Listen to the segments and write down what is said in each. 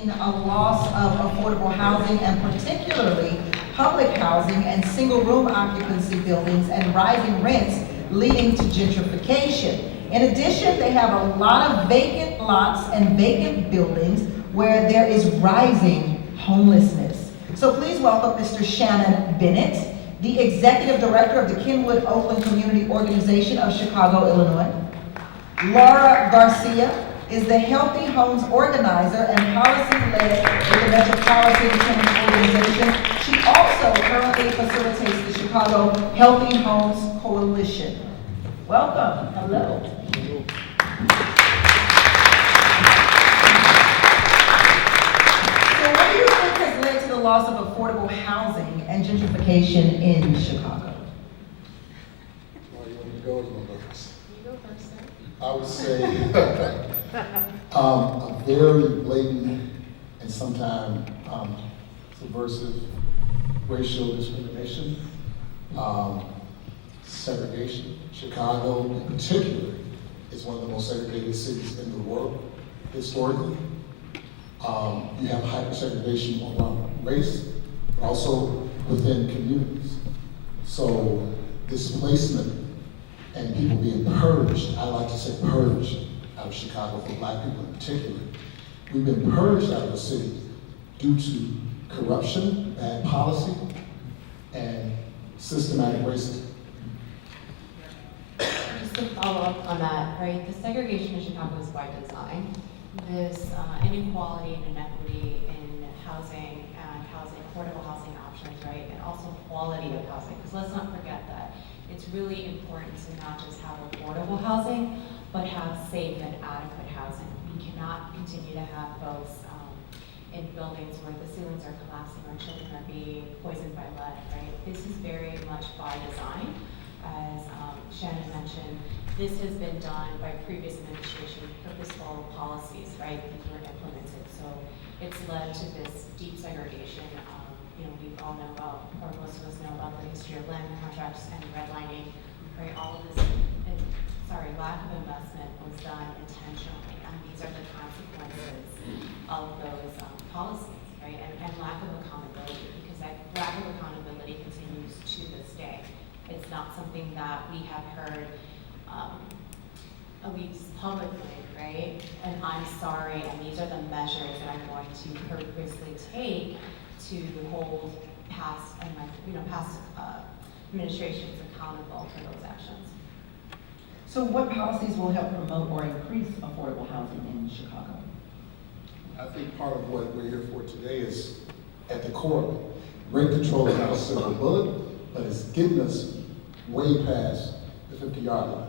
seen a loss of affordable housing, and particularly public housing and single-room occupancy buildings and rising rents leading to gentrification. In addition, they have a lot of vacant lots and vacant buildings where there is rising homelessness. So please welcome Mr. Shannon Bennett, the Executive Director of the Kenwood Oakland Community Organization of Chicago, Illinois. Laura García is the Healthy Homes Organizer and Policy Lead with the Metropolitan Tenants Organization. She also currently facilitates the Chicago Healthy Homes Coalition. Welcome. Hello. So what do you think has led to the loss of affordable housing and gentrification in Chicago? Well, you want me to go or you want to go first? You go first, sir. I would say a very blatant and sometimes subversive racial discrimination, segregation. Chicago, in particular, is one of the most segregated cities in the world historically. You have hyper-segregation around race, but also within communities. So displacement and people being purged, I like to say purged, out of Chicago for Black people in particular. We've been purged out of the city due to corruption, bad policy, and systematic racism. Just to follow up on that, right, the segregation in Chicago is by design. This inequality and inequity in housing and affordable housing options, right, and also quality of housing. Because let's not forget that it's really important to not just have affordable housing, but have safe and adequate housing. We cannot continue to have folks in buildings where the ceilings are collapsing or children are being poisoned by lead, right? This is very much by design. As Shannon mentioned, this has been done by previous administration, purposeful policies, right, that were implemented. So it's led to this deep segregation. We all know about, or most of us know about the history of land contracts and redlining, right? All of this, lack of investment was done intentionally, and these are the consequences of those policies, right? And lack of accountability, because that lack of accountability continues to this day. It's not something that we have heard at least publicly, right? And I'm sorry, and these are the measures that I'm going to purposely take to hold past administrations accountable for those actions. So what policies will help promote or increase affordable housing in Chicago? I think part of what we're here for today is at the core of it. Rent control is not a silver bullet, but it's getting us way past the 50-yard line.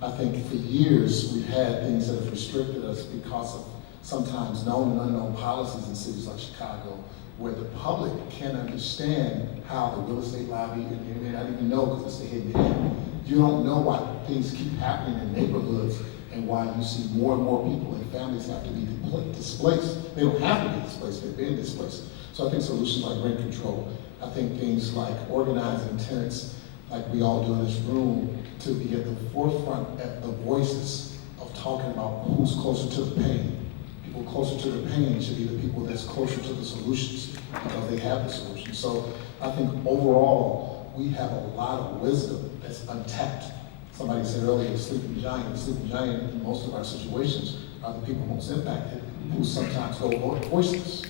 I think for years we've had things that have restricted us because of sometimes known and unknown policies in cities like Chicago, where the public can't understand how the real estate lobby, and you may not even know because it's the hidden hand. You don't know why things keep happening in neighborhoods and why you see more and more people and families have to be displaced. They don't have to be displaced, they're being displaced. So I think solutions like rent control, I think things like organizing tenants like we all do in this room to be at the forefront at the voices of talking about who's closer to the pain. People closer to the pain should be the people that's closer to the solutions because they have the solutions. So I think overall, we have a lot of wisdom that's untapped. Somebody said earlier, the sleeping giant. The sleeping giant in most of our situations are the people most impacted who sometimes go voiceless.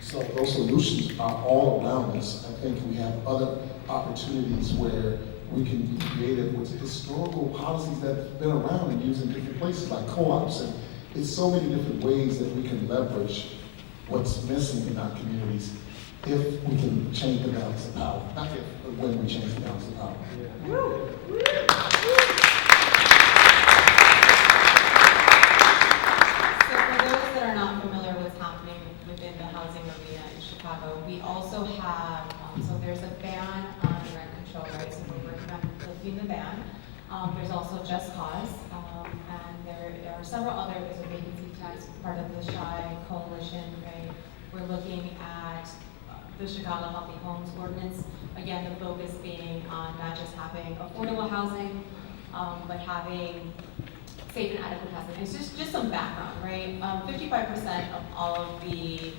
So those solutions are all around us. I think we have other opportunities where we can be creative with historical policies that have been around and used in different places like co-ops. And it's so many different ways that we can leverage what's missing in our communities if we can change the balance of power. Not if, but when we change the balance of power. So for those that are not familiar with what's happening within the housing arena in Chicago, we also have, so there's a ban on rent control, right? So we're working on lifting the ban. There's also Just Cause, and there are several other, there's a vacancy tax, part of the SHI coalition, right? We're looking at the Chicago Healthy Homes Ordinance. Again, the focus being on not just having affordable housing, but having safe and adequate housing. It's just some background, right? 55% of all of the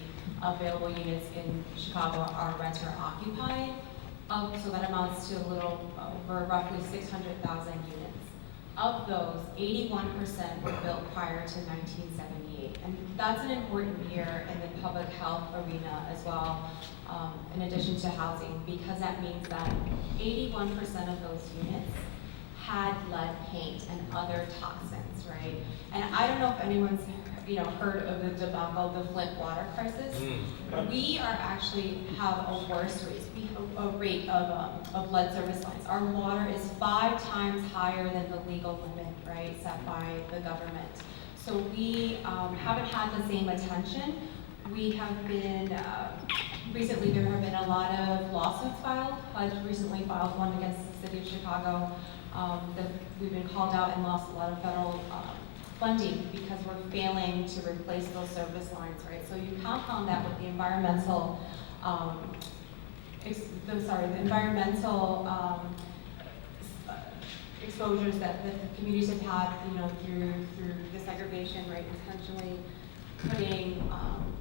available units in Chicago are renter occupied. So that amounts to a little over roughly 600,000 units. Of those, 81% were built prior to 1978. And that's an important year in the public health arena as well, in addition to housing, because that means that 81% of those units had lead paint and other toxins, right? And I don't know if anyone's heard of the debacle, the Flint water crisis. We are actually have a worse rate. We have a rate of lead service lines. Our water is 5 times higher than the legal limit, right, set by the government. So we haven't had the same attention. We have been, recently there have been a lot of lawsuits filed. I recently filed one against the city of Chicago. We've been called out and lost a lot of federal funding because we're failing to replace those service lines, right? So you compound that with the environmental, exposures that the communities have had, through the segregation, right? Intentionally putting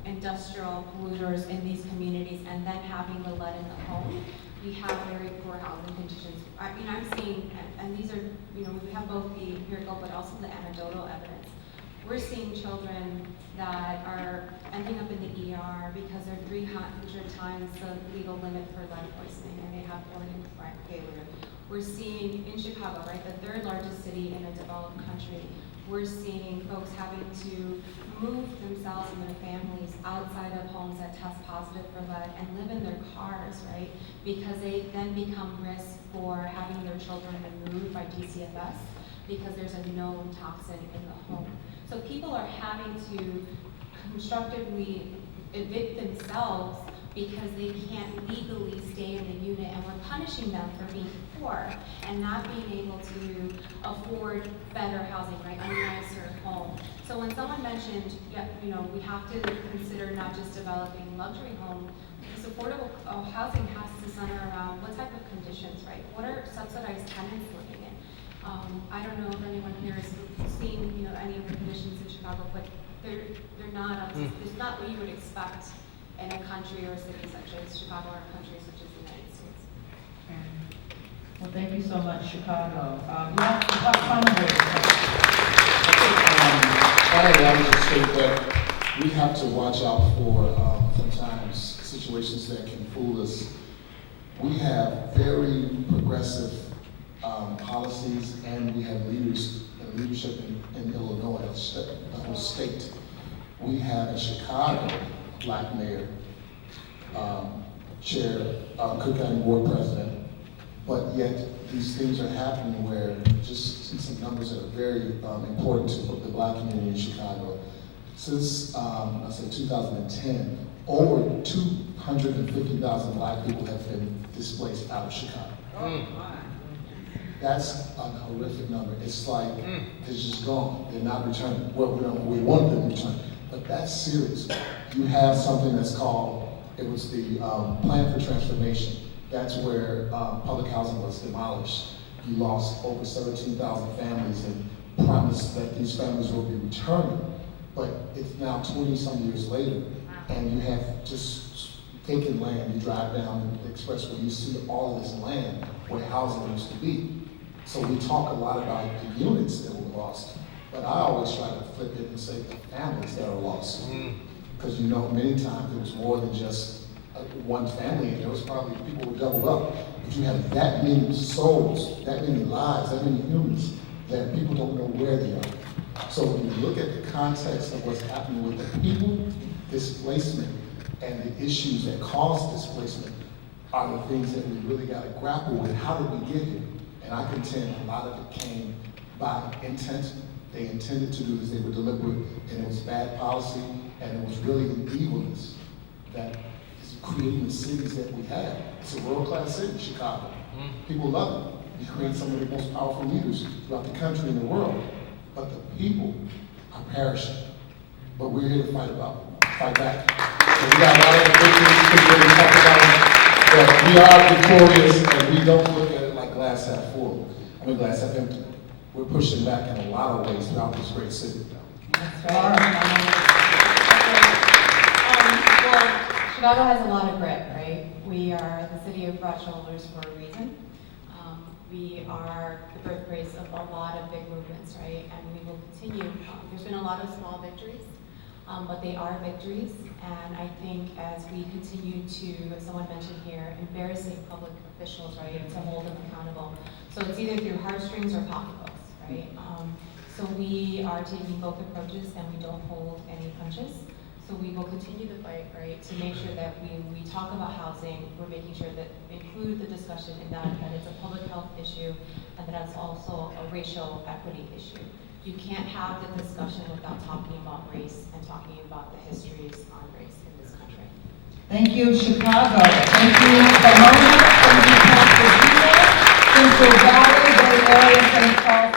industrial polluters in these communities and then having the lead in the home. We have very poor housing conditions. I'm seeing, and these are, we have both the empirical but also the anecdotal evidence. We're seeing children that are ending up in the ER because they're 300 times the legal limit for lead poisoning and they have organ failure. We're seeing in Chicago, right, the 3rd largest city in a developed country, we're seeing folks having to move themselves and their families outside of homes that test positive for lead and live in their cars, right? Because they then become risk for having their children removed by DCFS because there's a known toxin in the home. So people are having to constructively evict themselves because they can't legally stay in the unit, and we're punishing them for being poor and not being able to afford better housing, right, a nicer home. So when someone mentioned, we have to consider not just developing luxury homes, because affordable housing has to center around what type of conditions, right? What are subsidized tenants living in? I don't know if anyone here has seen, any of the conditions in Chicago, but they're not, it's not what you would expect in a country or a city such as Chicago or a country such as the United States. Well, thank you so much, Chicago. Final words. Finally, I would just say that we have to watch out for sometimes situations that can fool us. We have very progressive policies, and we have leadership in Illinois, the whole state. We have in Chicago, a black mayor, chair, Cook County Board president, but yet these things are happening where just some numbers that are very important to the black community in Chicago. Since, I say 2010, over 250,000 black people have been displaced out of Chicago. That's a horrific number. It's like, it's just gone. They're not returning. Well, we want them to return, but that's serious. You have something that's called, it was the Plan for Transformation. That's where public housing was demolished. You lost over 17,000 families and promised that these families will be returning. But it's now 20-some years later, and you have just taken land. You drive down the expressway, you see all of this land where housing used to be. So we talk a lot about the units that were lost, but I always try to flip it and say the families that are lost. Because many times it was more than just one family, and there was probably people who doubled up. But you have that many souls, that many lives, that many humans that people don't know where they are. So when you look at the context of what's happening with the people, displacement, and the issues that cause displacement are the things that we really got to grapple with. How did we get here? And I contend a lot of it came by intent. They intended to do this, they were deliberate, and it was bad policy, and it was really the evilness that is creating the cities that we have. It's a world-class city, Chicago. People love it. You create some of the most powerful leaders throughout the country and the world, but the people are perishing. But we're here to fight back. So we got a lot of victories to talk about, but we are victorious, and we don't look at it like glass half full. Glass half empty. we're pushing back in a lot of ways throughout this great city. Laura. Well, Chicago has a lot of grit, right? We are the city of broad shoulders for a reason. We are the birthplace of a lot of big movements, right? And we will continue. There's been a lot of small victories, but they are victories. And I think as we continue to, as someone mentioned here, embarrassing public officials, right, to hold them accountable. So it's either through heartstrings or pocketbooks, right? So we are taking both approaches and we don't hold any punches. So we will continue to fight, right, to make sure that when we talk about housing, we're making sure that we include the discussion in that it's a public health issue and that it's also a racial equity issue. You can't have the discussion without talking about race and talking about the histories on race in this country. Thank you, Chicago. Thank you, Pomona. Thank you, Pasadena, Central Valley, Bay Area, St. Paul,